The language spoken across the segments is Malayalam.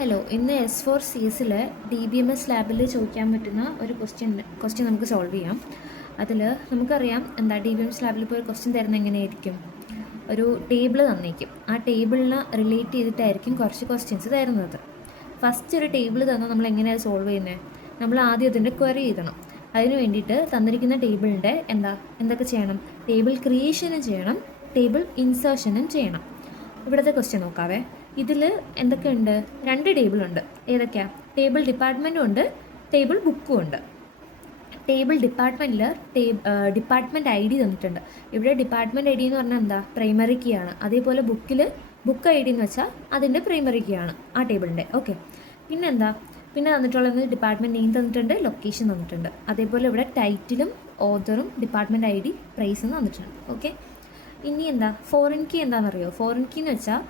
ഹലോ, ഇന്ന് S4CS DBMS ലാബിൽ ചോദിക്കാൻ പറ്റുന്ന ഒരു ക്വസ്റ്റ്യൻ നമുക്ക് സോൾവ് ചെയ്യാം. അതിൽ നമുക്കറിയാം DBMS ലാബിൽ ഇപ്പോൾ ഒരു ക്വസ്റ്റ്യൻ തരുന്നത് എങ്ങനെയായിരിക്കും. ഒരു ടേബിൾ തന്നേക്കും. ആ ടേബിളിനെ റിലേറ്റ് ചെയ്തിട്ടായിരിക്കും കുറച്ച് ക്വസ്റ്റ്യൻസ് തരുന്നത്. ഫസ്റ്റ് ഒരു ടേബിൾ തന്നാൽ നമ്മൾ എങ്ങനെയാണ് സോൾവ് ചെയ്യുന്നത്? നമ്മൾ ആദ്യം അതിൻ്റെ ക്വറി എഴുതണം. അതിന് വേണ്ടിയിട്ട് തന്നിരിക്കുന്ന ടേബിളിൻ്റെ എന്തൊക്കെ ചെയ്യണം? ടേബിൾ ക്രിയേഷനും ചെയ്യണം, ടേബിൾ ഇൻസേർഷനും ചെയ്യണം. ഇവിടുത്തെ ക്വസ്റ്റ്യൻ നോക്കാവേ. ഇതിൽ എന്തൊക്കെയുണ്ട്? 2 ടേബിളുണ്ട്. ഏതൊക്കെയാണ്? ടേബിൾ ഡിപ്പാർട്ട്മെൻറ്റും ഉണ്ട്, ടേബിൾ ബുക്കും ഉണ്ട്. ടേബിൾ ഡിപ്പാർട്ട്മെൻറ്റിൽ ഡിപ്പാർട്ട്മെൻറ്റ് ID തന്നിട്ടുണ്ട്. ഇവിടെ ഡിപ്പാർട്ട്മെൻറ്റ് ID എന്ന് പറഞ്ഞാൽ എന്താ? പ്രൈമറി കീ ആണ്. അതേപോലെ ബുക്കിൽ ബുക്ക് ID എന്ന് വെച്ചാൽ അതിൻ്റെ പ്രൈമറി കീ ആണ് ആ ടേബിളിൻ്റെ. ഓക്കെ, പിന്നെ തന്നിട്ടുള്ളത് ഡിപ്പാർട്ട്മെൻറ്റ് നെയിം തന്നിട്ടുണ്ട്, ലൊക്കേഷൻ തന്നിട്ടുണ്ട്. അതേപോലെ ഇവിടെ ടൈറ്റിലും ഓതറും ഡിപ്പാർട്ട്മെൻറ്റ് ID പ്രൈസും തന്നിട്ടുണ്ട്. ഓക്കെ, ഇനി ഫോറിൻ കീ എന്താണെന്നറിയോ? ഫോറിൻ കീ എന്ന് വെച്ചാൽ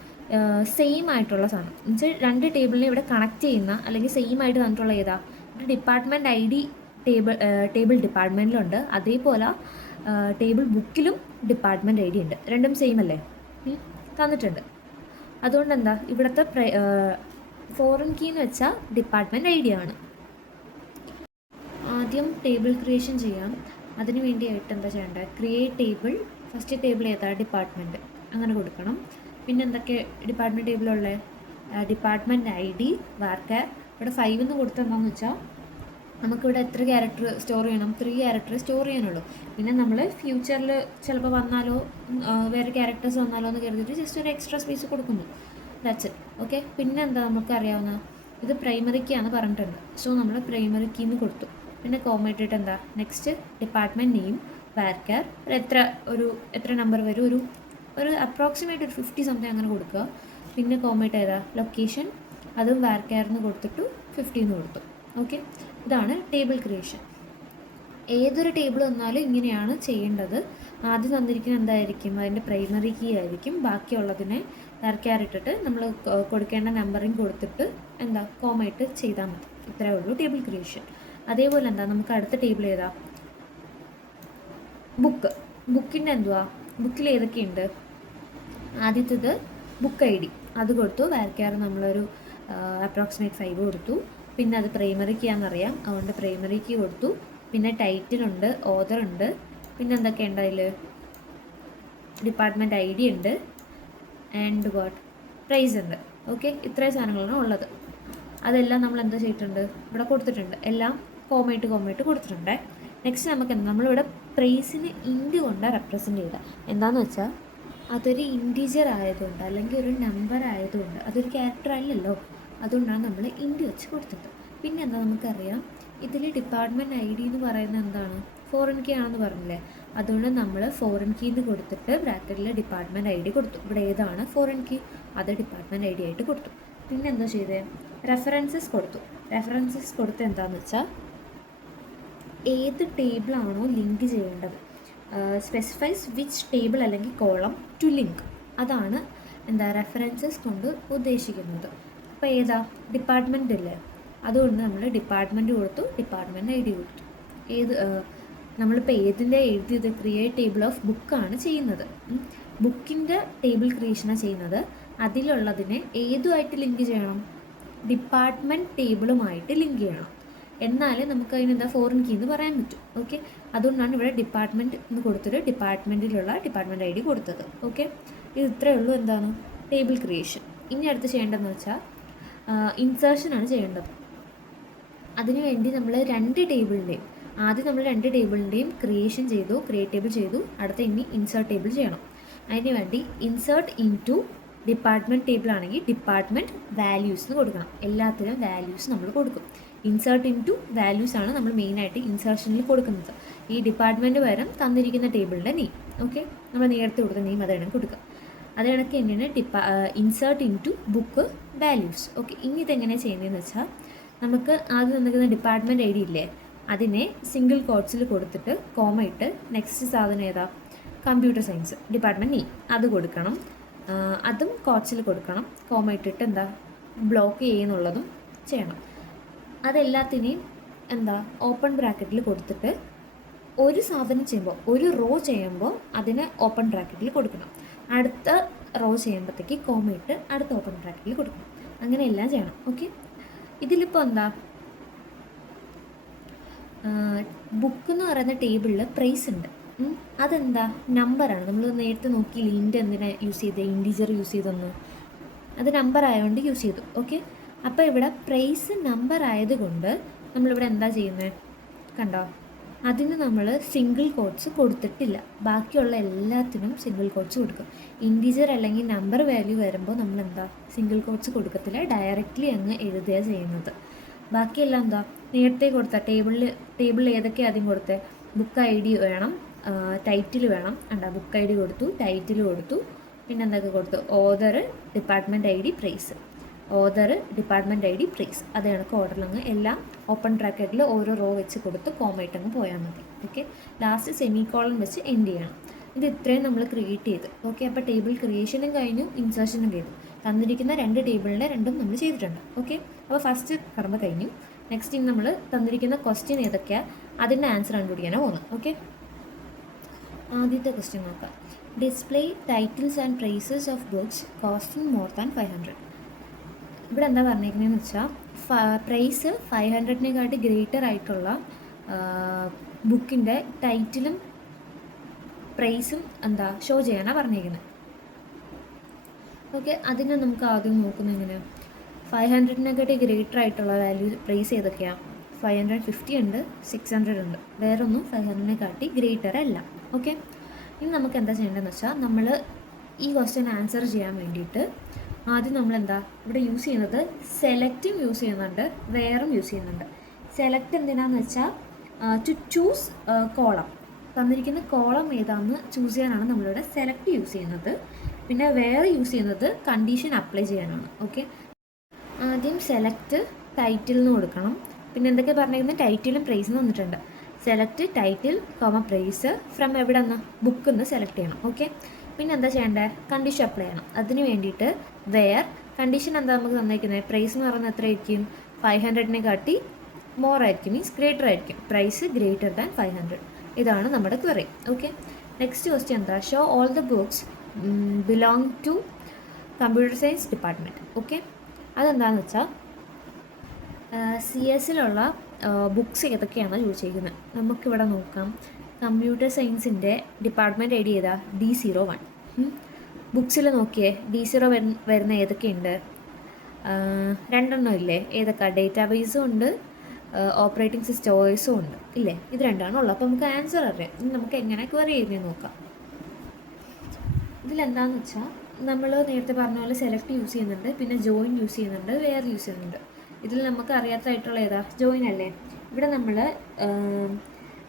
സെയിം ആയിട്ടുള്ള സാധനം എന്ന് വെച്ചാൽ 2 ടേബിളിനെ ഇവിടെ കണക്ട് ചെയ്യുന്ന അല്ലെങ്കിൽ സെയിം ആയിട്ട് തന്നിട്ടുള്ള ഏതാ? ഡിപ്പാർട്ട്മെൻറ്റ് ID ടേബിൾ ഡിപ്പാർട്ട്മെൻറ്റിലുണ്ട്, അതേപോലെ ടേബിൾ ബുക്കിലും ഡിപ്പാർട്ട്മെൻറ്റ് ID ഉണ്ട്. രണ്ടും സെയിം അല്ലേ? തന്നിട്ടുണ്ട്. അതുകൊണ്ട് ഇവിടുത്തെ ഫോറിൻ കീ എന്ന് വെച്ചാൽ ഡിപ്പാർട്ട്മെൻറ്റ് ID ആണ്. ആദ്യം ടേബിൾ ക്രിയേഷൻ ചെയ്യാം. അതിന് വേണ്ടിയായിട്ട് എന്താ ചെയ്യേണ്ടത്? Create table. ഫസ്റ്റ് ടേബിൾ ഏതാ? ഡിപ്പാർട്ട്മെൻറ്റ്, അങ്ങനെ കൊടുക്കണം. പിന്നെ എന്തൊക്കെ ഡിപ്പാർട്ട്മെൻറ്റ് ടേബിളുള്ളത്? Department ID varchar. ഇവിടെ 5 എന്ന് കൊടുത്തെന്താണെന്ന് വെച്ചാൽ നമുക്കിവിടെ എത്ര ക്യാരക്ടർ സ്റ്റോർ ചെയ്യണം? 3 ക്യാരക്ടർ സ്റ്റോർ ചെയ്യാനുള്ളൂ. പിന്നെ നമ്മൾ ഫ്യൂച്ചറിൽ ചിലപ്പോൾ വന്നാലോ വേറെ ക്യാരക്ടേഴ്സ് വന്നാലോ എന്ന് കരുതിയിട്ട് ജസ്റ്റ് ഒരു എക്സ്ട്രാ സ്പേസ് കൊടുക്കുന്നു. That's it. ഓക്കെ, പിന്നെ നമുക്കറിയാവുന്ന ഇത് പ്രൈമറി കീ ആണ് പറഞ്ഞിട്ടുണ്ട്. സോ നമ്മൾ പ്രൈമറി കീന്ന് കൊടുത്തു. പിന്നെ കോമ ഇട്ടിട്ട് നെക്സ്റ്റ് ഡിപ്പാർട്ട്മെൻറ്റ് നെയിം വാർക്കാർ. എത്ര നമ്പർ വരും? ഒരു അപ്രോക്സിമേറ്റ് ഒരു 50 സംതിങ് അങ്ങനെ കൊടുക്കുക. പിന്നെ കോമേറ്റ് ഏതാ? ലൊക്കേഷൻ. അതും വാർക്കാർന്ന് കൊടുത്തിട്ട് 50 എന്ന് കൊടുത്തു. ഓക്കെ, ഇതാണ് ടേബിൾ ക്രിയേഷൻ. ഏതൊരു ടേബിൾ വന്നാലും ഇങ്ങനെയാണ് ചെയ്യേണ്ടത്. ആദ്യം തന്നിരിക്കുന്ന എന്തായിരിക്കും? അതിൻ്റെ പ്രൈമറി കീ ആയിരിക്കും. ബാക്കിയുള്ളതിനെ വാർക്കാർ ഇട്ടിട്ട് നമ്മൾ കൊടുക്കേണ്ട നമ്പറിങ് കൊടുത്തിട്ട് കോമയിട്ട് ചെയ്താൽ മതി. ഇത്രയേ ഉള്ളൂ ടേബിൾ ക്രിയേഷൻ. അതേപോലെ നമുക്ക് അടുത്ത ടേബിൾ ഏതാ? ബുക്കിൻ്റെ ബുക്കിൽ ഏതൊക്കെയുണ്ട്? ആദ്യത്തേത് ബുക്ക് ID, അത് കൊടുത്തു. വാർക്കാർ നമ്മളൊരു അപ്രോക്സിമേറ്റ് 5 കൊടുത്തു. പിന്നെ അത് പ്രൈമറി കീ ആണെന്നറിയാം, അതുകൊണ്ട് പ്രൈമറി കീ കൊടുത്തു. പിന്നെ ടൈറ്റിലുണ്ട്, ഓതറുണ്ട്. പിന്നെ എന്തൊക്കെയുണ്ട് അതിൽ? ഡിപ്പാർട്ട്മെൻറ്റ് ID ഉണ്ട് ആൻഡ് പ്രൈസ് ഉണ്ട്. ഓക്കെ, ഇത്രയും സാധനങ്ങളാണ് ഉള്ളത്. അതെല്ലാം നമ്മൾ ചെയ്തിട്ടുണ്ട്? ഇവിടെ കൊടുത്തിട്ടുണ്ട്. എല്ലാം കോമയിട്ട് കൊടുത്തിട്ടുണ്ട്. നെക്സ്റ്റ് നമ്മളിവിടെ പ്രൈസിന് ഇൻഡ് കൊണ്ട് റെപ്രസെൻറ്റ് ചെയ്താൽ എന്താണെന്ന് വെച്ചാൽ അതൊരു ഇൻറ്റീജർ ആയതുകൊണ്ട് അല്ലെങ്കിൽ ഒരു നമ്പർ ആയതുകൊണ്ട് അതൊരു ക്യാരക്ടർ അല്ലല്ലോ, അതുകൊണ്ടാണ് നമ്മൾ ഇൻഡ് വെച്ച് കൊടുത്തത്. പിന്നെ നമുക്കറിയാം ഇതിൽ ഡിപ്പാർട്ട്മെൻറ്റ് ID എന്ന് പറയുന്നത് എന്താണ്? ഫോറിൻ കീ ആണെന്ന് പറഞ്ഞില്ലേ? അതുകൊണ്ട് നമ്മൾ ഫോറിൻ കീ എന്ന് കൊടുത്തിട്ട് ബ്രാക്കറ്റിൽ ഡിപ്പാർട്ട്മെൻറ്റ് ID കൊടുത്തു. ഇവിടെ ഏതാണ് ഫോറിൻ കീ? അത് ഡിപ്പാർട്ട്മെൻറ്റ് ID ആയിട്ട് കൊടുത്തു. പിന്നെ എന്താ ചെയ്തത്? റെഫറൻസസ് കൊടുത്തു. റെഫറൻസസ് കൊടുത്ത് എന്താണെന്ന് വെച്ചാൽ ഏത് ടേബിളാണോ ലിങ്ക് ചെയ്യേണ്ടത്, സ്പെസിഫൈസ് വിച്ച് ടേബിൾ അല്ലെങ്കിൽ കോളം ടു ലിങ്ക്, അതാണ് റെഫറൻസസ് കൊണ്ട് ഉദ്ദേശിക്കുന്നത്. അപ്പോൾ ഏതാ? ഡിപ്പാർട്ട്മെൻ്റ് അല്ലേ? അതുകൊണ്ട് നമ്മൾ ഡിപ്പാർട്ട്മെൻറ്റ് കൊടുത്തു, ഡിപ്പാർട്ട്മെൻറ്റ് ID കൊടുത്തു. നമ്മളിപ്പോൾ ഏതിൻ്റെ എഴുതിയത്? ക്രിയേറ്റ് ടേബിൾ ഓഫ് ബുക്കാണ് ചെയ്യുന്നത്. ബുക്കിൻ്റെ ടേബിൾ ക്രിയേഷനാണ് ചെയ്യുന്നത്. അതിലുള്ളതിനെ ഏതുമായിട്ട് ലിങ്ക് ചെയ്യണം? ഡിപ്പാർട്ട്മെൻറ്റ് ടേബിളുമായിട്ട് ലിങ്ക് ചെയ്യണം. എന്നാലേ നമുക്ക് അതിന് ഫോറിൻ കീ എന്ന് പറയാൻ പറ്റും. ഓക്കെ, അതുകൊണ്ടാണ് ഇവിടെ ഡിപ്പാർട്ട്മെൻറ്റ് എന്ന് കൊടുത്തിട്ട് ഡിപ്പാർട്ട്മെൻറ്റിലുള്ള ഡിപ്പാർട്ട്മെൻറ്റ് ID കൊടുത്തത്. ഓക്കെ, ഇത് ഇത്രയേ ഉള്ളൂ ടേബിൾ ക്രിയേഷൻ. ഇനി അടുത്ത് ചെയ്യേണ്ടതെന്ന് വെച്ചാൽ ഇൻസേർഷനാണ് ചെയ്യേണ്ടത്. അതിനുവേണ്ടി നമ്മൾ 2 ടേബിളിൻ്റെയും ആദ്യം നമ്മൾ 2 ടേബിളിൻ്റെയും ക്രിയേഷൻ ചെയ്തു, ക്രിയേറ്റ് ടേബിൾ ചെയ്തു. അടുത്ത ഇനി ഇൻസേർട്ട് ടേബിൾ ചെയ്യണം. അതിന് വേണ്ടി insert into department table ആണെങ്കിൽ ഡിപ്പാർട്ട്മെൻറ്റ് വാല്യൂസ് എന്ന് കൊടുക്കണം. എല്ലാത്തിനും വാല്യൂസ് നമ്മൾ കൊടുക്കും. ഇൻസേർട്ട് ഇൻ ടു വാല്യൂസ് ആണ് നമ്മൾ മെയിനായിട്ട് ഇൻസേർഷനിൽ കൊടുക്കുന്നത്. ഈ ഡിപ്പാർട്ട്മെൻറ്റ് പകരം തന്നിരിക്കുന്ന ടേബിളിൻ്റെ നെയിം. ഓക്കെ, നമ്മൾ നേരത്തെ കൊടുത്ത നെയിം അതാണ് കൊടുക്കുക. അത് കണക്ക് തന്നെയാണ് insert into book values. Okay, ഇനി ഇതെങ്ങനെയാണ് ചെയ്യുന്നതെന്ന് വെച്ചാൽ നമുക്ക് ആദ്യം തന്നിരിക്കുന്ന ഡിപ്പാർട്ട്മെൻറ്റ് ID ഇല്ലേ, അതിനെ സിംഗിൾ കോട്ട്സിൽ കൊടുത്തിട്ട് കോമ ഇട്ട് നെക്സ്റ്റ് സാധനം ഏതാ? കമ്പ്യൂട്ടർ സയൻസ് ഡിപ്പാർട്ട്മെൻറ്റ് നെയിം, അത് കൊടുക്കണം. അതും കോട്ട്സിൽ കൊടുക്കണം. കോമ ഇട്ടിട്ട് ബ്ലോക്ക് ചെയ്യുന്നുള്ളതും ചെയ്യണം. അതെല്ലാത്തിനെയും ഓപ്പൺ ബ്രാക്കറ്റിൽ കൊടുത്തിട്ട് ഒരു സാധനം ചെയ്യുമ്പോൾ, ഒരു റോ ചെയ്യുമ്പോൾ അതിനെ ഓപ്പൺ ബ്രാക്കറ്റിൽ കൊടുക്കണം. അടുത്ത റോ ചെയ്യുമ്പോഴത്തേക്ക് കോമ ഇട്ട് അടുത്ത ഓപ്പൺ ബ്രാക്കറ്റിൽ കൊടുക്കണം. അങ്ങനെയെല്ലാം ചെയ്യണം. ഓക്കെ, ഇതിലിപ്പോൾ എന്താ, ബുക്ക് എന്ന് പറയുന്ന ടേബിളിൽ പ്രൈസ് ഉണ്ട്. അതെന്താ, നമ്പറാണ്. നമ്മൾ നേരത്തെ നോക്കി ഇൻറ്റ് എന്തിനാ യൂസ് ചെയ്തത്, ഇൻറ്റിജർ യൂസ് ചെയ്തെന്ന്, അത് നമ്പർ ആയതുകൊണ്ട് യൂസ് ചെയ്തു. ഓക്കെ, അപ്പോൾ ഇവിടെ പ്രൈസ് നമ്പർ ആയതുകൊണ്ട് നമ്മളിവിടെ എന്താ ചെയ്യുന്നത് കണ്ടോ, അതിന് നമ്മൾ സിംഗിൾ കോട്ട്സ് കൊടുത്തിട്ടില്ല. ബാക്കിയുള്ള എല്ലാത്തിനും സിംഗിൾ കോട്ട്സ് കൊടുക്കും. ഇൻറ്റിജർ അല്ലെങ്കിൽ നമ്പർ വാല്യൂ വരുമ്പോൾ നമ്മൾ എന്താ സിംഗിൾ കോട്ട്സ് കൊടുക്കത്തില്ല, ഡയറക്റ്റ്ലി അങ്ങ് എഴുതുക ചെയ്യുന്നത്. ബാക്കിയെല്ലാം എന്താ നേരത്തെ കൊടുത്ത ടേബിളിൽ ഏതൊക്കെ ആദ്യം കൊടുത്തേ, ബുക്ക് ഐ ഡി വേണം, ടൈറ്റിൽ വേണം. ബുക്ക് ഐ ഡി കൊടുത്തു, ടൈറ്റിൽ കൊടുത്തു, പിന്നെ എന്തൊക്കെ കൊടുത്തു, author, department I D, price, author, department I D, price. അത് കണക്ക് ഓർഡറിലങ്ങ് എല്ലാം ഓപ്പൺ ബ്രാക്കറ്റിൽ ഓരോ റോ വെച്ച് കൊടുത്ത് കോമയിട്ടങ്ങ് പോയാൽ മതി. ഓക്കെ, ലാസ്റ്റ് സെമി കോളൻ വെച്ച് എൻഡ് ചെയ്യണം. ഇത് ഇത്രയും നമ്മൾ ക്രിയേറ്റ് ചെയ്ത്. ഓക്കെ, അപ്പോൾ ടേബിൾ ക്രിയേഷനും കഴിഞ്ഞു, ഇൻസേർഷനും കഴിഞ്ഞു. തന്നിരിക്കുന്ന 2 ടേബിളിലെ രണ്ടും നമ്മൾ ചെയ്തിട്ടുണ്ട്. ഓക്കെ, അപ്പോൾ ഫസ്റ്റ് കടമ്പ കഴിഞ്ഞു. നെക്സ്റ്റ് ഇനി നമ്മൾ തന്നിരിക്കുന്ന ക്വസ്റ്റ്യൻ ഏതൊക്കെയാണ് അതിൻ്റെ ആൻസർ കണ്ടുപിടിക്കാനാണ് പോകുന്നത്. ഓക്കെ, ആദ്യത്തെ ക്വസ്റ്റ്യൻ നോക്കാം. Display titles and prices of books costing more than 500. ഇവിടെ എന്താ പറഞ്ഞിരിക്കുന്നതെന്ന് വെച്ചാൽ പ്രൈസ് 500-നെക്കാട്ടി ഗ്രേറ്റർ ആയിട്ടുള്ള ബുക്കിൻ്റെ ടൈറ്റിലും പ്രൈസും എന്താ ഷോ ചെയ്യാനാണ് പറഞ്ഞിരിക്കുന്നത്. ഓക്കെ, അതിനെ നമുക്ക് ആദ്യം നോക്കുന്നത് എങ്ങനെയാണ്, 500-നെക്കാട്ടി ഗ്രേറ്റർ ആയിട്ടുള്ള വാല്യൂ പ്രൈസ് ഏതൊക്കെയാണ്, 550 ഉണ്ട്, 600 ഉണ്ട്, വേറൊന്നും 500-നെക്കാട്ടി ഗ്രേറ്റർ അല്ല. ഓക്കെ, ഇനി നമുക്ക് എന്താ ചെയ്യേണ്ടതെന്ന് വെച്ചാൽ നമ്മൾ ഈ ക്വസ്റ്റ്യൻ ആൻസർ ചെയ്യാൻ വേണ്ടിയിട്ട് ആദ്യം നമ്മളെന്താ ഇവിടെ യൂസ് ചെയ്യുന്നത്, സെലക്റ്റും യൂസ് ചെയ്യുന്നുണ്ട്, വേറും യൂസ് ചെയ്യുന്നുണ്ട്. സെലക്ട് എന്തിനാന്ന് വെച്ചാൽ ടു ചൂസ് കോളം, തന്നിരിക്കുന്ന കോളം ഏതാണെന്ന് ചൂസ് ചെയ്യാനാണ് നമ്മളിവിടെ സെലക്ട് യൂസ് ചെയ്യുന്നത്. പിന്നെ വേറെ യൂസ് ചെയ്യുന്നത് കണ്ടീഷൻ അപ്ലൈ ചെയ്യാനാണ്. ഓക്കെ, ആദ്യം സെലക്ട് ടൈറ്റിൽ നിന്ന് കൊടുക്കണം. പിന്നെ എന്തൊക്കെ പറഞ്ഞിരിക്കുന്നത്, ടൈറ്റിലും പ്രൈസും തന്നിട്ടുണ്ട്. സെലക്ട് ടൈറ്റിൽ പ്രൈസ് ഫ്രം എവിടെ നിന്ന്, ബുക്കിൽ നിന്ന് സെലക്ട് ചെയ്യണം. ഓക്കെ, പിന്നെ എന്താ ചെയ്യേണ്ടത്, കണ്ടീഷൻ അപ്ലൈ ചെയ്യണം. അതിന് വേണ്ടിയിട്ട് വേർ കണ്ടീഷൻ എന്താ നമുക്ക് തന്നിരിക്കുന്നത്, പ്രൈസ് എന്ന് പറയുന്നത് എത്രയായിരിക്കും, 500-നെക്കാട്ടി മോർ ആയിരിക്കും, മീൻസ് ഗ്രേറ്റർ ആയിരിക്കും. Price greater than 500. ഇതാണ് നമ്മുടെ ക്വറി. ഓക്കെ, നെക്സ്റ്റ് ക്വസ്റ്റ്യൻ എന്താ, show all the books belong to computer science department. Okay, അതെന്താണെന്ന് വെച്ചാൽ CS-ലുള്ള ബുക്സ് ഏതൊക്കെയാണെന്ന് ചോദിച്ചിരിക്കുന്നത്. നമുക്കിവിടെ നോക്കാം. കമ്പ്യൂട്ടർ സയൻസിൻ്റെ ഡിപ്പാർട്ട്മെൻറ്റ് ഐ ഡി ഏതാ, D01. ബുക്സിൽ നോക്കിയേ D0 വരുന്ന ഏതൊക്കെയുണ്ട്, 2 ഇല്ലേ, ഏതൊക്കെ, ഡേറ്റാബേസും ഉണ്ട്, ഓപ്പറേറ്റിംഗ് സിസ്റ്റം OS-ഉം ഉണ്ട് ഇല്ലേ, ഇത് 2 ഉള്ളത്. അപ്പോൾ നമുക്ക് ആൻസർ അറിയാം. ഇനി നമുക്ക് എങ്ങനെ ക്വറി ചെയ്യുന്നത് നോക്കാം. ഇതിലെന്താണെന്ന് വെച്ചാൽ നമ്മൾ നേരത്തെ പറഞ്ഞ പോലെ സെലക്ട് യൂസ് ചെയ്യുന്നുണ്ട്, പിന്നെ ജോയിൻ യൂസ് ചെയ്യുന്നുണ്ട്, വേറെ യൂസ് ചെയ്യുന്നുണ്ട്. ഇതിൽ നമുക്ക് അറിയാത്തതായിട്ടുള്ള ഏതാ, ജോയിൻ അല്ലേ. ഇവിടെ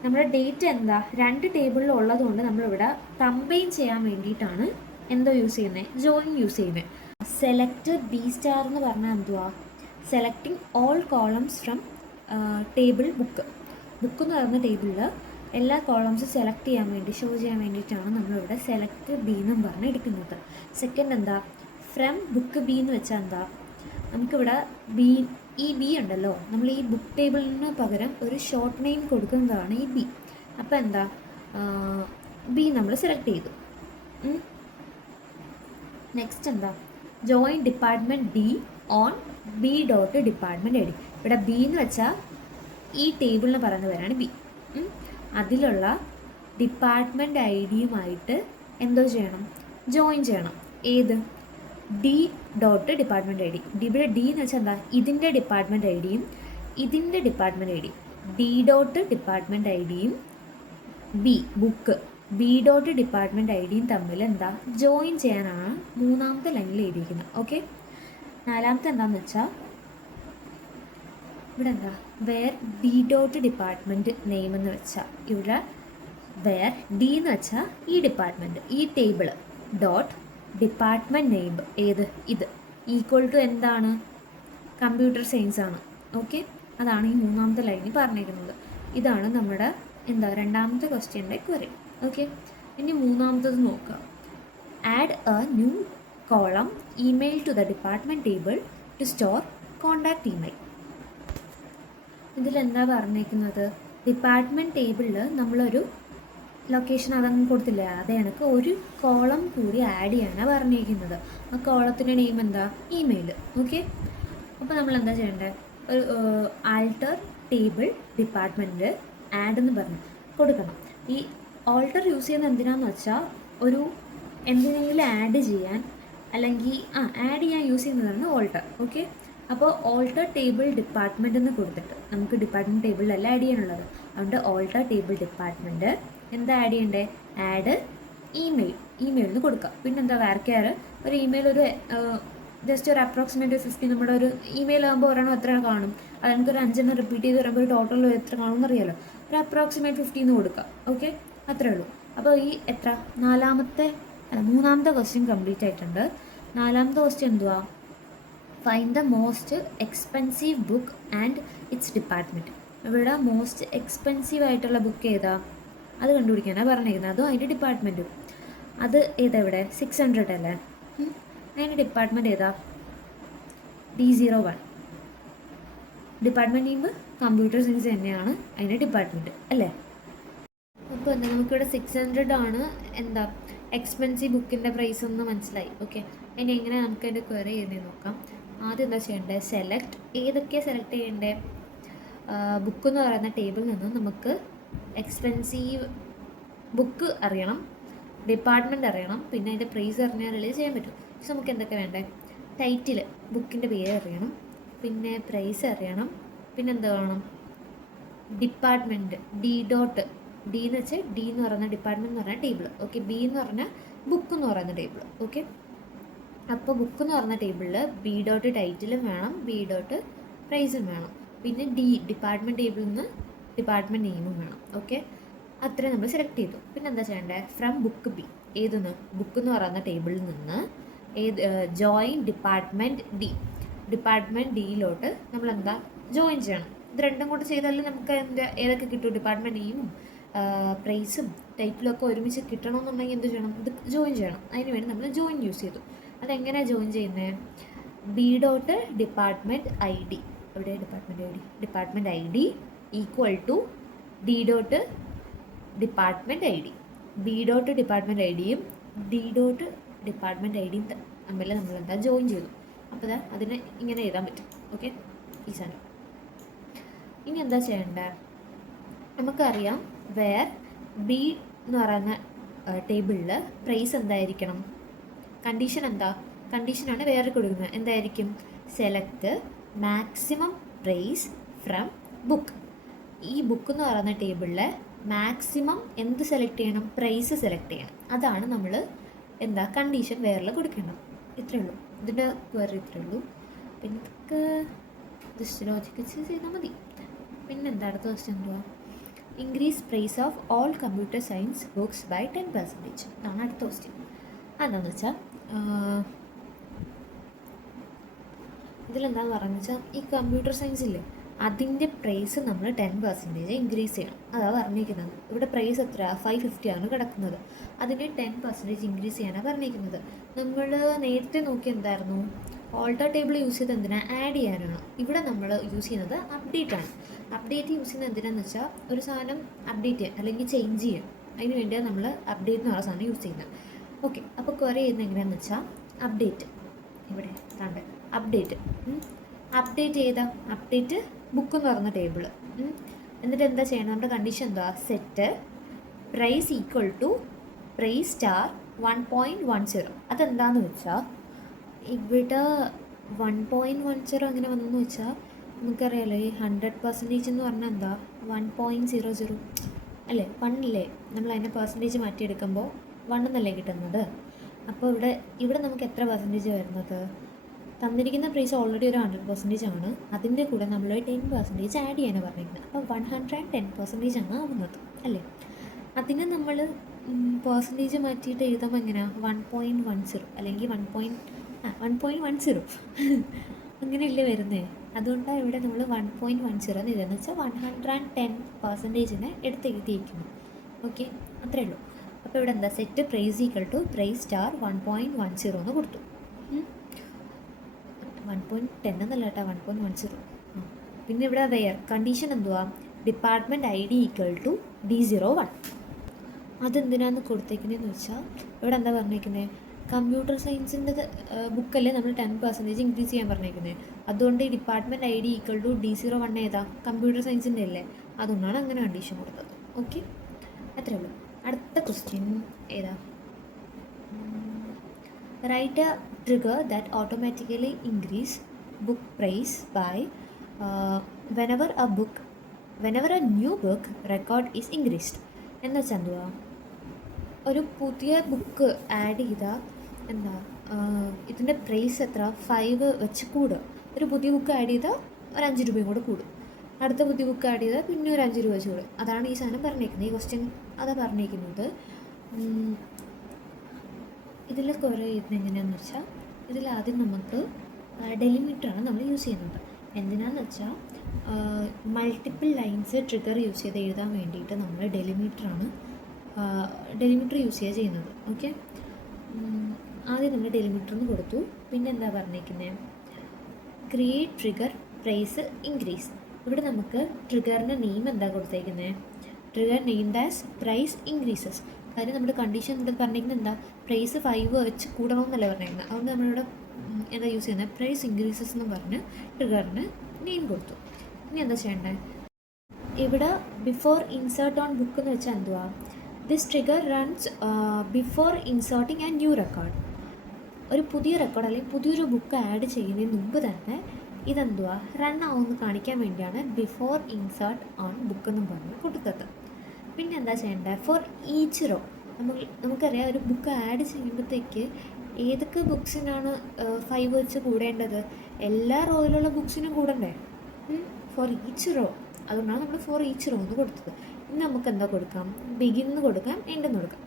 നമ്മുടെ ഡേറ്റ് എന്താ 2 ടേബിളിൽ ഉള്ളതുകൊണ്ട് നമ്മളിവിടെ കമ്പൈൻ ചെയ്യാൻ വേണ്ടിയിട്ടാണ് എന്തോ യൂസ് ചെയ്യുന്നത്, ജോയിൻ യൂസ് ചെയ്യുന്നത്. സെലക്ട് B* എന്ന് പറഞ്ഞാൽ എന്തുവാ, selecting all columns from table book. Book എന്ന് പറയുന്ന ടേബിളിൽ എല്ലാ കോളംസും സെലക്ട് ചെയ്യാൻ വേണ്ടി, ഷോ ചെയ്യാൻ വേണ്ടിയിട്ടാണ് നമ്മളിവിടെ സെലക്ട് B എന്നും പറഞ്ഞ് എടുക്കുന്നത്. സെക്കൻഡ് എന്താ, ഫ്രം ബുക്ക് B എന്ന് വെച്ചാൽ എന്താ, നമുക്കിവിടെ ഈ B ഉണ്ടല്ലോ, നമ്മൾ ഈ ബുക്ക് ടേബിളിന് പകരം ഒരു ഷോർട്ട് നെയിം കൊടുക്കുന്നതാണ് ഈ B. അപ്പോൾ എന്താ, B നമ്മൾ സെലക്ട് ചെയ്തു. നെക്സ്റ്റ് എന്താ, join department D on B dot department I D. ഇവിടെ B എന്ന് വെച്ചാൽ ഈ ടേബിളിന് പറയുന്ന പേരാണ് B. അതിലുള്ള ഡിപ്പാർട്ട്മെൻറ്റ് ഐ ഡിയുമായിട്ട് എന്തോ ചെയ്യണം, ജോയിൻ ചെയ്യണം. ഏത്, D dot department I D. ഇവിടെ D എന്ന് വെച്ചാൽ എന്താ, ഇതിൻ്റെ ഡിപ്പാർട്ട്മെൻറ്റ് ഐ ഡിയും ഇതിൻ്റെ department I D, D dot department I ഡിയും book B dot department I ഡിയും തമ്മിൽ എന്താ, ജോയിൻ ചെയ്യാനാണ് 3ാമത്തെ ലൈനിൽ എഴുതിയിരിക്കുന്നത്. ഓക്കെ, 4ാമത്തെ എന്താണെന്ന് വെച്ചാൽ ഇവിടെ എന്താ, where D dot department name എന്ന് വെച്ചാൽ ഇവിടെ വേർ D എന്ന് വെച്ചാൽ ഈ ഡിപ്പാർട്ട്മെൻറ്റ്, ഈ ടേബിൾ ഡോട്ട് ഡിപ്പാർട്ട്മെൻറ്റ് നെയിം ഏത്, ഇത് ഈക്വൽ ടു എന്താണ്, കമ്പ്യൂട്ടർ സയൻസ് ആണ്. ഓക്കെ, അതാണ് ഈ 3ാമത്തെ ലൈനിൽ പറഞ്ഞിരിക്കുന്നത്. ഇതാണ് നമ്മുടെ എന്താ 2ാമത്തെ ക്വസ്റ്റ്യൻ്റെ ക്വറി. ഓക്കെ, ഇനി 3ാമത്തത് നോക്കാം. Add a new column email to the department table to store contact email. ഇതിലെന്താ പറഞ്ഞിരിക്കുന്നത്, ഡിപ്പാർട്ട്മെൻറ്റ് ടേബിളിൽ നമ്മളൊരു ലൊക്കേഷൻ അതങ്ങ് കൊടുത്തില്ലേ, അത് കണക്ക് ഒരു കോളം കൂടി ആഡ് ചെയ്യാനാണ് പറഞ്ഞിരിക്കുന്നത്. ആ കോളത്തിൻ്റെ നെയിം എന്താ? ഇമെയിൽ. ഓക്കെ, അപ്പോൾ നമ്മൾ എന്താ ചെയ്യേണ്ടത്? ഒരു ആൾട്ടർ ടേബിൾ ഡിപ്പാർട്ട്മെൻറ്റ് ആഡ് എന്ന് പറഞ്ഞ് കൊടുക്കണം. ഈ ഓൾട്ടർ യൂസ് ചെയ്യുന്നത് എന്തിനാന്ന് വെച്ചാൽ ഒരു എന്തിനെങ്കിലും ആഡ് ചെയ്യാൻ, അല്ലെങ്കിൽ ആഡ് ചെയ്യാൻ യൂസ് ചെയ്യുന്നതാണ് ഓൾട്ടർ. ഓക്കെ, അപ്പോൾ ഓൾട്ടർ ടേബിൾ ഡിപ്പാർട്ട്മെൻറ്റ് എന്ന് കൊടുത്തിട്ട് നമുക്ക് ഡിപ്പാർട്ട്മെൻറ്റ് ടേബിളിലല്ല ആഡ് ചെയ്യാനുള്ളത്. അതുകൊണ്ട് ഓൾട്ടർ ടേബിൾ ഡിപ്പാർട്ട്മെൻറ്റ് എന്താ ആഡ് ചെയ്യണ്ടേ? ആഡ് ഇമെയിൽ എന്ന് കൊടുക്കുക. പിന്നെന്താ വേർക്കെയർ ഒരു ഇമെയിൽ, ഒരു ജസ്റ്റ് ഒരു അപ്രോക്സിമേറ്റ് 50 നമ്മുടെ ഒരു ഇമെയിൽ ആകുമ്പോൾ ഒരെണ്ണം എത്ര കാണും, അത് നമുക്കൊരു 5 റിപ്പീറ്റ് ചെയ്ത് വരുമ്പോൾ ഒരു ടോട്ടൽ എത്ര കാണുമെന്ന് അറിയാലോ. ഒരു അപ്രോക്സിമേറ്റ് 50 എന്ന് കൊടുക്കുക. ഓക്കെ, അത്രേ ഉള്ളൂ. അപ്പോൾ ഈ മൂന്നാമത്തെ ക്വസ്റ്റ്യൻ കംപ്ലീറ്റ് ആയിട്ടുണ്ട്. നാലാമത്തെ ക്വസ്റ്റ്യൻ എന്തുവാ? Find the most expensive book and it's department. ഇവിടെ മോസ്റ്റ് എക്സ്പെൻസീവ് ആയിട്ടുള്ള ബുക്ക് ഏതാ അത് കണ്ടുപിടിക്കാനാണ് പറഞ്ഞിരിക്കുന്നത്, അതും അതിൻ്റെ ഡിപ്പാർട്ട്മെൻറ്റും. അത് ഏതാ? ഇവിടെ 600 അല്ലേ? അതിൻ്റെ ഡിപ്പാർട്ട്മെൻറ്റ് ഏതാ? D01. Department name computer science തന്നെയാണ് അതിൻ്റെ ഡിപ്പാർട്ട്മെൻറ്റ് അല്ലേ? അപ്പോൾ എന്താ, നമുക്കിവിടെ 600 ആണ് എന്താ എക്സ്പെൻസീവ് ബുക്കിൻ്റെ പ്രൈസ് ഒന്ന് മനസ്സിലായി. ഓക്കെ, ഇനി എങ്ങനെ നമുക്ക് അതിൻ്റെ ക്വയറി ചെയ്യുന്നത് നോക്കാം. ആദ്യം എന്താ ചെയ്യേണ്ടത്? സെലക്ട്. ഏതൊക്കെയാണ് സെലക്ട് ചെയ്യേണ്ടത്? ബുക്ക് എന്ന് പറയുന്ന ടേബിളിൽ നിന്ന് നമുക്ക് എക്സ്പെൻസീവ് ബുക്ക് അറിയണം, ഡിപ്പാർട്ട്മെൻറ്റ് അറിയണം, പിന്നെ അതിൻ്റെ പ്രൈസ് അറിഞ്ഞാലേ ചെയ്യാൻ പറ്റും. പക്ഷെ നമുക്ക് എന്തൊക്കെ വേണ്ടേ? ടൈറ്റിൽ, ബുക്കിൻ്റെ പേര് അറിയണം, പിന്നെ പ്രൈസ് അറിയണം, പിന്നെ എന്താ വേണം? ഡിപ്പാർട്ട്മെൻറ്റ്, ഡി എന്ന് വെച്ചാൽ ഡി എന്ന് പറയുന്ന ഡിപ്പാർട്ട്മെൻറ്റ് എന്ന് പറഞ്ഞ ടേബിൾ. ഓക്കെ, ബി എന്ന് പറഞ്ഞാൽ ബുക്ക് എന്ന് പറയുന്ന ടേബിൾ. ഓക്കെ, അപ്പോൾ ബുക്ക് എന്ന് പറഞ്ഞ ടേബിളിൽ B. ടൈറ്റിലും വേണം, B. പ്രൈസും വേണം, പിന്നെ ഡിപ്പാർട്ട്മെൻറ്റ് ടേബിളിൽ നിന്ന് ഡിപ്പാർട്ട്മെൻറ്റ് നെയിമും വേണം. ഓക്കെ, അത്രയും നമ്മൾ സെലക്ട് ചെയ്തു. പിന്നെ എന്താ ചെയ്യേണ്ടത്? ഫ്രം ബുക്ക് ബി, ഏതെന്ന്? ബുക്ക് എന്ന് പറയുന്ന ടേബിളിൽ നിന്ന് ജോയിൻ ഡിപ്പാർട്ട്മെൻറ്റ് ഡിയിലോട്ട് നമ്മൾ എന്താ ജോയിൻ ചെയ്യണം. ഇത് രണ്ടും കൂടെ ചെയ്താലും നമുക്ക് ഏതൊക്കെ കിട്ടും? ഡിപ്പാർട്ട്മെൻറ്റ് നെയിമും പ്രൈസും ടൈറ്റിലൊക്കെ ഒരുമിച്ച് കിട്ടണമെന്നുണ്ടെങ്കിൽ എന്ത് ചെയ്യണം? ഇത് ജോയിൻ ചെയ്യണം. അതിന് വേണ്ടി നമ്മൾ ജോയിൻ യൂസ് ചെയ്തു. അതെങ്ങനെയാണ് ജോയിൻ ചെയ്യുന്നത്? B. Department ID. എവിടെ department ID equal to D. Department ID. B. Department IDയും D. ഡിപ്പാർട്ട്മെൻറ്റ് IDയും തമ്മിൽ നമ്മൾ എന്താ ജോയിൻ ചെയ്തു. അപ്പോൾ അതിനെ ഇങ്ങനെ എഴുതാൻ പറ്റും. ഓക്കെ, ഈ സാധനം. ഇനി എന്താ ചെയ്യേണ്ടത്? നമുക്കറിയാം വേർ B എന്ന് പറയുന്ന ടേബിളിൽ പ്രൈസ് എന്തായിരിക്കണം? കണ്ടീഷൻ എന്താ? കണ്ടീഷനാണ് വേറെ കൊടുക്കുന്നത്. എന്തായിരിക്കും? Select maximum price from book. ഈ ബുക്ക് എന്ന് പറയുന്ന ടേബിളിൽ മാക്സിമം എന്ത് സെലക്ട് ചെയ്യണം? പ്രൈസ് സെലക്ട് ചെയ്യണം. അതാണ് നമ്മൾ എന്താ കണ്ടീഷൻ വേറിൽ കൊടുക്കണം. ഇത്രയേ ഉള്ളൂ, ഇതിൻ്റെ വേറെ ഇത്രയേ ഉള്ളൂ. പിന്നെ ഇതൊക്കെ ജസ്റ്റ് ലോജിക്ക് ചെയ്താൽ മതി. പിന്നെന്താ അടുത്ത ക്വസ്റ്റ്യൻ എന്തുവാ? Increase price of all computer science books by 10%. അതാണ് അടുത്ത ക്വസ്റ്റ്യൻ. അതെന്താണെന്ന് വെച്ചാൽ ഇതിലെന്താണെന്ന് പറഞ്ഞു വെച്ചാൽ ഈ കമ്പ്യൂട്ടർ സയൻസ് ഇല്ലേ, അതിൻ്റെ പ്രൈസ് നമ്മൾ 10% ഇൻക്രീസ് ചെയ്യണം. അതാണ് പറഞ്ഞിരിക്കുന്നത്. ഇവിടെ പ്രൈസ് എത്ര? 550 ആണ് കിടക്കുന്നത്. അതിന് 10% ഇൻക്രീസ് ചെയ്യാനാണ് പറഞ്ഞിരിക്കുന്നത്. നമ്മൾ നേരത്തെ നോക്കി എന്തായിരുന്നു? ഓൾട്ടർ ടേബിൾ യൂസ് ചെയ്ത് എന്തിനാണ്? ആഡ് ചെയ്യാനാണ്. ഇവിടെ നമ്മൾ യൂസ് ചെയ്യുന്നത് അപ്ഡേറ്റ് ആണ്. അപ്ഡേറ്റ് യൂസ് ചെയ്യുന്നത് എന്തിനാന്ന് വെച്ചാൽ ഒരു സാധനം അപ്ഡേറ്റ് ചെയ്യാൻ അല്ലെങ്കിൽ ചേഞ്ച് ചെയ്യാൻ, അതിന് വേണ്ടിയാണ് നമ്മൾ അപ്ഡേറ്റ് എന്ന് പറയുന്ന സാധനം യൂസ് ചെയ്യുന്നത്. ഓക്കെ, അപ്പോൾ ക്വയറി ചെയ്യുന്നത് എങ്ങനെയാണെന്ന് വെച്ചാൽ അപ്ഡേറ്റ്, ഇവിടെ താണ്ട് അപ്ഡേറ്റ് ചെയ്താൽ അപ്ഡേറ്റ് ബുക്ക് എന്ന് പറയുന്ന ടേബിൾ. എന്നിട്ട് എന്താ ചെയ്യണം? നമ്മുടെ കണ്ടീഷൻ എന്താ? Set price equal to price star 1.10. അതെന്താണെന്ന് വെച്ചാൽ ഇവിടെ 1.10 എങ്ങനെ വന്നെന്ന് വെച്ചാൽ നമുക്കറിയാലോ, ഈ 100% എന്ന് പറഞ്ഞാൽ എന്താ? 1.00 അല്ലേ? 1 അല്ലേ? നമ്മൾ അതിനെ പെർസെൻറ്റേജ് മാറ്റിയെടുക്കുമ്പോൾ 1 എന്നല്ലേ കിട്ടുന്നത്. അപ്പോൾ ഇവിടെ നമുക്ക് എത്ര പെർസെൻറ്റേജ് വരുന്നത്? തന്നിരിക്കുന്ന പ്രൈസ് ഓൾറെഡി ഒരു 100% ആണ്. അതിൻ്റെ കൂടെ നമ്മൾ 10% ആഡ് ചെയ്യാനാണ് പറഞ്ഞിരിക്കുന്നത്. അപ്പോൾ 110% ആണ് ആവുന്നത് അല്ലേ? അതിന് നമ്മൾ പെർസെൻറ്റേജ് മാറ്റിയിട്ട് എഴുതുമ്പോൾ എങ്ങനെയാണ്? 1.10 അല്ലെങ്കിൽ 1.10 അങ്ങനെയല്ലേ വരുന്നത്. അതുകൊണ്ടാണ് ഇവിടെ നമ്മൾ 1.10 എന്ന് എഴുതുന്നത് വെച്ചാൽ 110% എടുത്ത് എഴുതിയിരിക്കുന്നു. ഓക്കെ, അത്രയേ ഉള്ളൂ. അപ്പോൾ ഇവിടെ എന്താ? Set price equal to price star 1.10 എന്ന് കൊടുത്തു. 1.10 എന്നല്ല കേട്ടോ, 1.10. പിന്നെ ഇവിടെ വെയർ കണ്ടീഷൻ എന്തുവാ? Department ID equal to D01. അതെന്തിനാന്ന് കൊടുത്തേക്കുന്നതെന്ന് വെച്ചാൽ ഇവിടെ എന്താ പറഞ്ഞിരിക്കുന്നത്? കമ്പ്യൂട്ടർ സയൻസിൻ്റെ ബുക്കല്ലേ നമ്മൾ 10% ഇൻക്രീസ് ചെയ്യാൻ പറഞ്ഞേക്കുന്നത്. അതുകൊണ്ട് ഈ ഡിപ്പാർട്ട്മെൻറ്റ് ID = D01 ഏതാ? കമ്പ്യൂട്ടർ സയൻസിൻ്റെ അല്ലേ? അതുകൊണ്ടാണ് അങ്ങനെ കണ്ടീഷൻ കൊടുത്തത്. ഓക്കെ, അത്രേ ഉള്ളൂ. അടുത്ത ക്വസ്റ്റ്യൻ ഏതാ? Write a trigger that automatically increase book price by whenever a new book record is increased. എന്ന് വെച്ചാൽ എന്തുവാ? ഒരു പുതിയ ബുക്ക് ആഡ് ചെയ്താൽ എന്താ ഇതിൻ്റെ പ്രൈസ് എത്ര? 5 വെച്ച് കൂടുക. ഒരു പുതിയ ബുക്ക് ആഡ് ചെയ്താൽ ഒരു 5 രൂപയും കൂടെ കൂടും. അടുത്ത പുതിയ ബുക്ക് ആഡ് ചെയ്താൽ പിന്നെ ഒരു 5 രൂപ വെച്ച് കൂടും. അതാണ് ഈ സാധനം പറഞ്ഞേക്കുന്നത്. ഈ ക്വസ്റ്റ്യൻ അതാണ് പറഞ്ഞേക്കുന്നത്. ഇതിൽ കുറേ ഇതെങ്ങനെയാണെന്ന് വെച്ചാൽ, ഇതിലാദ്യം നമുക്ക് ഡെലിമിറ്ററാണ് നമ്മൾ യൂസ് ചെയ്യുന്നത്. എന്തിനാന്ന് വെച്ചാൽ മൾട്ടിപ്പിൾ ലൈൻസ് ട്രിഗർ യൂസ് ചെയ്ത് എഴുതാൻ വേണ്ടിയിട്ട് നമ്മൾ ഡെലിമിറ്റർ യൂസ് ചെയ്യുന്നത്. ഓക്കെ, ആദ്യം നമ്മൾ ഡെലിമിറ്റർന്ന് കൊടുത്തു. പിന്നെ എന്താ പറഞ്ഞേക്കുന്നത്? Create trigger price increase. ഇവിടെ നമുക്ക് ട്രിഗറിൻ്റെ നെയിം എന്താ കൊടുത്തേക്കുന്നത്? Trigger named as price increases. കാര്യം നമ്മുടെ കണ്ടീഷൻ ഇവിടെ പറഞ്ഞിരിക്കുന്നത് എന്താ? പ്രൈസ് 5 വെച്ച് കൂടണമെന്നല്ല പറഞ്ഞിരിക്കുന്നത്. അതുകൊണ്ട് നമ്മളിവിടെ എന്താ യൂസ് ചെയ്യുന്നത്? പ്രൈസ് ഇൻക്രീസസ് എന്ന് പറഞ്ഞ് ട്രിഗറിന് നെയിം കൊടുത്തു. ഇനി എന്താ ചെയ്യേണ്ടത്? ഇവിടെ ബിഫോർ ഇൻസേർട്ട് ഓൺ ബുക്ക് എന്ന് വെച്ചാൽ എന്തുവാ? This trigger runs before inserting and new record. ഒരു പുതിയ റെക്കോർഡ് അല്ലെങ്കിൽ പുതിയൊരു ബുക്ക് ആഡ് ചെയ്യുന്നതിന് മുമ്പ് തന്നെ ഇതെന്തുവാ റൺ ആവുമെന്ന് കാണിക്കാൻ വേണ്ടിയാണ് ബിഫോർ ഇൻസേർട്ട് ഓൺ ബുക്ക് എന്ന് പറഞ്ഞ് കൊടുത്തത്. പിന്നെ എന്താ ചെയ്യേണ്ടത്? ഫോർ ഈച്ച് റോ നമുക്കറിയാം, ഒരു ബുക്ക് ആഡ് ചെയ്യുമ്പോഴത്തേക്ക് ഏതൊക്കെ ബുക്സിനാണ് 5 വെച്ച് കൂടേണ്ടത്? എല്ലാ റോയിലുള്ള ബുക്സിനും കൂടണ്ടേ? For each row. അതുകൊണ്ടാണ് നമ്മൾ ഫോർ ഈച്ച് റോ എന്ന് കൊടുത്തത്. ഇനി നമുക്ക് എന്താ കൊടുക്കാം? ബിഗിന്ന് കൊടുക്കാം, എൻഡെന്ന് കൊടുക്കാം.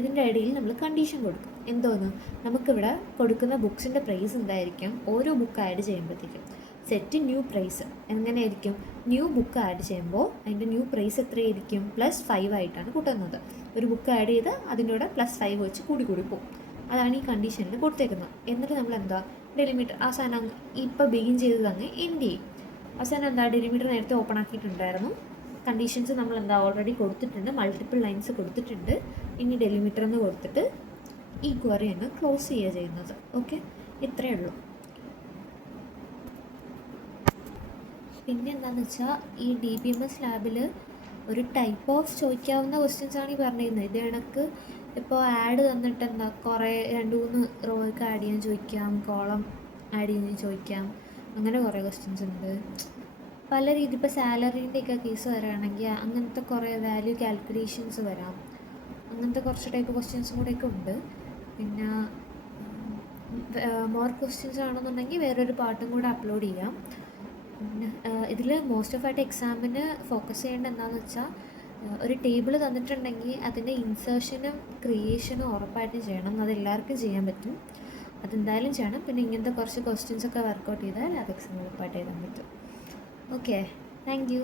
ഇതിൻ്റെ ഇടയിൽ നമ്മൾ കണ്ടീഷൻ കൊടുക്കും. എന്തോന്ന്? നമുക്കിവിടെ കൊടുക്കുന്ന ബുക്സിൻ്റെ പ്രൈസ് എന്തായിരിക്കും? ഓരോ ബുക്ക് ആഡ് ചെയ്യുമ്പോഴത്തേക്കും സെറ്റ് ന്യൂ പ്രൈസ് എങ്ങനെയായിരിക്കും? ന്യൂ ബുക്ക് ആഡ് ചെയ്യുമ്പോൾ അതിൻ്റെ ന്യൂ പ്രൈസ് എത്രയായിരിക്കും? +5 ആയിട്ടാണ് കൂട്ടുന്നത്. ഒരു ബുക്ക് ആഡ് ചെയ്ത് അതിൻ്റെ കൂടെ +5 വെച്ച് കൂടി പോകും. അതാണ് ഈ കണ്ടീഷനിൽ കൊടുത്തേക്കുന്നത്. എന്നിട്ട് നമ്മൾ എന്താ ഡെലിമിറ്റർ അവസാനം ഇപ്പോൾ ബിഗിൻ ചെയ്തത് അങ്ങ് എൻഡ് ചെയ്യും. അവസാനം എന്താ ഡെലിമിറ്റർ നേരത്തെ ഓപ്പൺ ആക്കിയിട്ടുണ്ടായിരുന്നു. കണ്ടീഷൻസ് നമ്മൾ എന്താ ഓൾറെഡി കൊടുത്തിട്ടുണ്ട്, മൾട്ടിപ്പിൾ ലൈൻസ് കൊടുത്തിട്ടുണ്ട്. ഇനി ഡെലിമിറ്റർ എന്ന് കൊടുത്തിട്ട് ഈ ക്വറി അങ്ങ് ക്ലോസ് ചെയ്യുന്നത്. ഓക്കെ, ഇത്രയേ ഉള്ളൂ. പിന്നെ എന്താണെന്ന് വെച്ചാൽ ഈ DBMS ലാബിൽ ഒരു ടൈപ്പ് ഓഫ് ചോദിക്കാവുന്ന ക്വസ്റ്റ്യൻസാണ് ഈ പറഞ്ഞിരുന്നത്. ഇത് കണക്ക് ഇപ്പോൾ ആഡ് തന്നിട്ട് എന്താ കുറേ 2-3 റോയ്ക്ക് ആഡ് ചെയ്യാൻ ചോദിക്കാം, കോളം ആഡ് ചെയ്യാൻ ചോദിക്കാം, അങ്ങനെ കുറേ ക്വസ്റ്റ്യൻസ് ഉണ്ട്. പല രീതി ഇപ്പോൾ സാലറീൻ്റെയൊക്കെ കേസ് വരികയാണെങ്കിൽ അങ്ങനത്തെ കുറേ വാല്യൂ കാൽക്കുലേഷൻസ് വരാം. അങ്ങനത്തെ കുറച്ച് ടൈപ്പ് ക്വസ്റ്റ്യൻസും കൂടെയൊക്കെ ഉണ്ട്. പിന്നെ മോർ ക്വസ്റ്റ്യൻസ് ആണെന്നുണ്ടെങ്കിൽ വേറൊരു പാർട്ടും കൂടെ അപ്ലോഡ് ചെയ്യാം. പിന്നെ ഇതിൽ മോസ്റ്റ് ഓഫ് ആയിട്ട് എക്സാമിന് ഫോക്കസ് ചെയ്യേണ്ടത് എന്താണെന്ന് വെച്ചാൽ, ഒരു ടേബിൾ തന്നിട്ടുണ്ടെങ്കിൽ അതിൻ്റെ ഇൻസേർഷനും ക്രിയേഷനും ഉറപ്പായിട്ടും ചെയ്യണം. അതെല്ലാവർക്കും ചെയ്യാൻ പറ്റും, അതെന്തായാലും ചെയ്യണം. പിന്നെ ഇങ്ങനത്തെ കുറച്ച് ക്വസ്റ്റ്യൻസൊക്കെ വർക്കൗട്ട് ചെയ്താൽ അത് എക്സാം ഉറപ്പായിട്ട് എഴുതാൻ പറ്റും. Okay, thank you.